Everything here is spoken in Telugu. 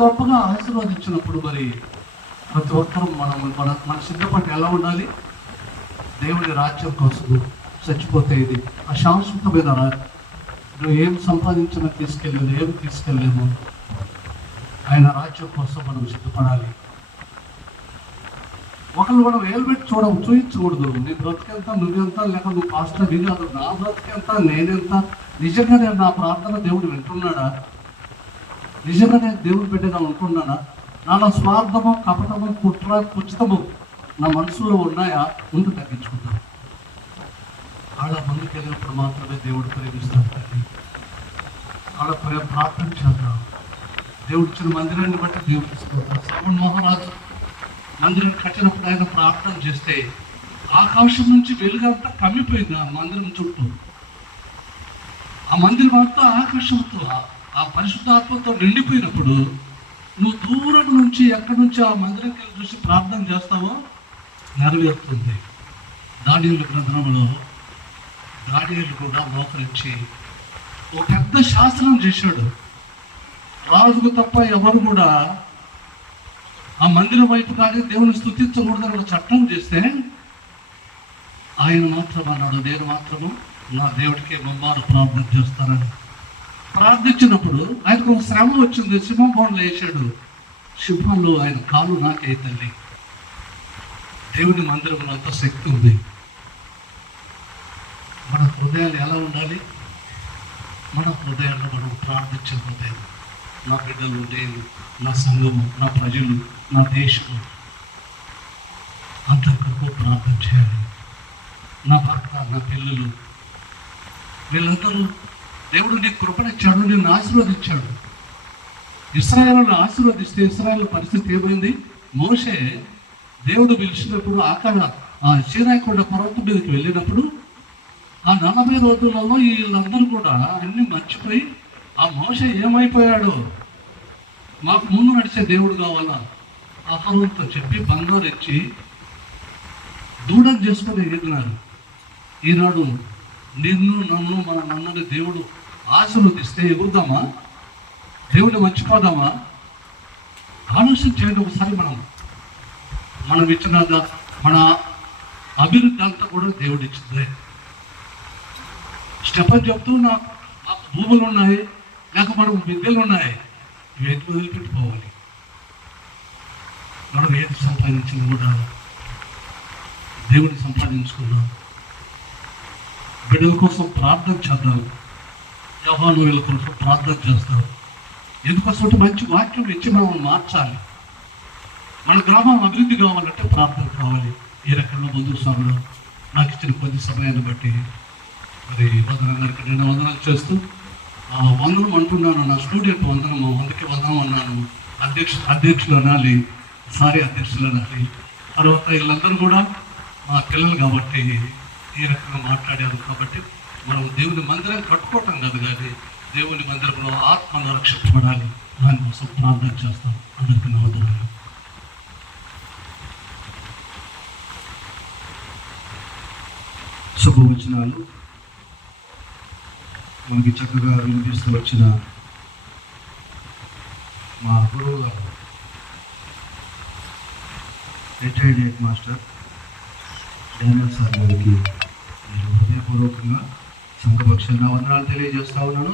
గొప్పగా ఆశీర్వదించినప్పుడు మరి ప్రతి ఒక్కరూ మనం మన మన సిద్ధపడి ఎలా ఉండాలి? దేవుని రాజ్యం కోసం చచ్చిపోతే ఇది అశాశ్వతమైన నువ్వు ఏం సంపాదించినా తీసుకెళ్ళలేదు ఏం తీసుకెళ్ళలేము. ఆయన రాజ్యం కోసం మనం సిద్ధపడాలి. ఒకళ్ళు మనం వేలు చూడం చూయించకూడదు. నీ బ్రతికెంత నువ్వెంత లేక నువ్వు పాస్టర్ నీ కాదు నా బ్రతికెంత నేనెంత? నిజంగానే నా ప్రార్థన దేవుడు వింటున్నాడా? నిజంగానే దేవుడు బిడ్డగా ఉంటున్నానా? నాలో స్వార్థము కపటము కుట్ర కుచితము నా మనసులో ఉన్నాయా? ముందు తగ్గించుకుంటాను ఆడ ముందుకు వెళ్ళినప్పుడు మాత్రమే దేవుడు ప్రేమిస్తాడు తల్లి ఆడ ప్రేమ ప్రార్థన చేద్దాం. దేవుడు ఇచ్చిన మందిరాన్ని బట్టి దేవుడు తీసుకుంటాం శ్రవణ్ మహారాజు మందిరం కట్టినప్పుడు ఆయన ప్రార్థన చేస్తే ఆకాశం నుంచి వెలుగంతా కమ్మిపోయింది ఆ మందిరం చుట్టూ. ఆ మందిరం అంతా ఆకాశంతో ఆ- పరిశుద్ధాత్మతో నిండిపోయినప్పుడు నువ్వు దూరం నుంచి ఎక్కడి నుంచి ఆ మందిరంకి వెళ్ళి చూసి ప్రార్థన చేస్తావో నెరవేరుతుంది. దానియుల గ్రంథంలో దానియులు కూడా మోకరించి ఓ పెద్ద శాస్త్రం చేశాడు. రాజుకు తప్ప ఎవరు కూడా ఆ మందిరం వైపు కానీ దేవుని స్థుతించకూడదని ఒక చట్టం చేస్తే ఆయన మాత్రం అన్నాడు నేను మాత్రము? నా దేవుడికి మమ్మారు ప్రార్థన చేస్తానని. ప్రార్థించినప్పుడు ఆయనకు ఒక శ్రమ వచ్చింది. సింహం బోన్లు వేసాడు సింహంలో ఆయన కాలు నాకే తల్లి. దేవుని మందిరం అంత శక్తి ఉంది. మన హృదయాలు ఎలా ఉండాలి? మన హృదయాల్లో మనం ప్రార్థించే హృదయం నా బిడ్డలు నేను నా సంఘము నా ప్రజలు నా దేశము. అంతవరకు ప్రార్థన చేయాలి. నా భర్త నా పిల్లలు వీళ్ళందరూ దేవుడు నీ కృపనిచ్చాడు నిన్ను ఆశీర్వదించాడు. ఇస్రాయలను ఆశీర్వదిస్తే ఇస్రాయల్ పరిస్థితి ఏమైంది? మోసే దేవుడు పిలిచినప్పుడు అక్కడ ఆ సీనాయకొండ పర్వతం మీదకి వెళ్ళినప్పుడు ఆ నలభై రోజులలో వీళ్ళందరూ కూడా అన్ని మర్చిపోయి ఆ మోస ఏమైపోయాడు? మాకు ముందు నడిచే దేవుడు కావాలా? అహరోన్తో చెప్పి బంగారు ఇచ్చి దూడం చేసుకొని ఎగిరినారు ఈనాడు నిన్ను నన్ను మన నన్నుని దేవుడు ఆశీర్వదిస్తే ఎగురుదామా? దేవుడిని మర్చిపోదామా? ఆలోచన చేయండి ఒకసారి మనం. మనం ఇచ్చిన మన అభివృద్ధి అంతా కూడా దేవుడు ఇచ్చిందే. స్టెఫన్ చెప్తూ నాకు మాకు భూములు ఉన్నాయి లేక మనం విద్యలు ఉన్నాయి. ఇవేంటి వదిలిపెట్టుకోవాలి మనం ఏది సంపాదించింది కూడా దేవుడిని సంపాదించుకున్నాం బిడ్డల కోసం ప్రార్థన చేద్దాం. వ్యవహారం వీళ్ళ కోసం ప్రార్థన చేస్తాం. ఎందుకోసం మంచి వాక్యం ఇచ్చి మనం మార్చాలి. మన గ్రామం అభివృద్ధి కావాలంటే ప్రార్థన కావాలి. ఏ రకంగా ముందుకు సాగడం నాకు ఇచ్చిన కొద్ది సమయాన్ని బట్టి మరి వందన గారికి నేను వందనాలు చేస్తూ ఆ వందనం అంటున్నాను. నా స్టూడెంట్ వందనము అందుకే వందనం అన్నాను. అధ్యక్ష అధ్యక్షులు అనాలి. సారీ అధ్యక్షులు అనాలి. తర్వాత వీళ్ళందరూ కూడా మా పిల్లలు కాబట్టి ఈ రకంగా మాట్లాడారు కాబట్టి మనం దేవుని మందిరం కట్టుకోవటం కాదు కానీ దేవుని మందిరంలో ఆత్మను రక్షించబడాలి దానికోసం ప్రార్థన చేస్తాం. అందరికీ నా శుభవచనాలు. మనకి చక్కగా వినిపిస్తూ వచ్చిన మా గురువు గారు retired head master Daniel sir గారికి నేను హృదయపూర్వకంగా సంఘపక్షంగా వందనాలు తెలియజేస్తా ఉన్నాను.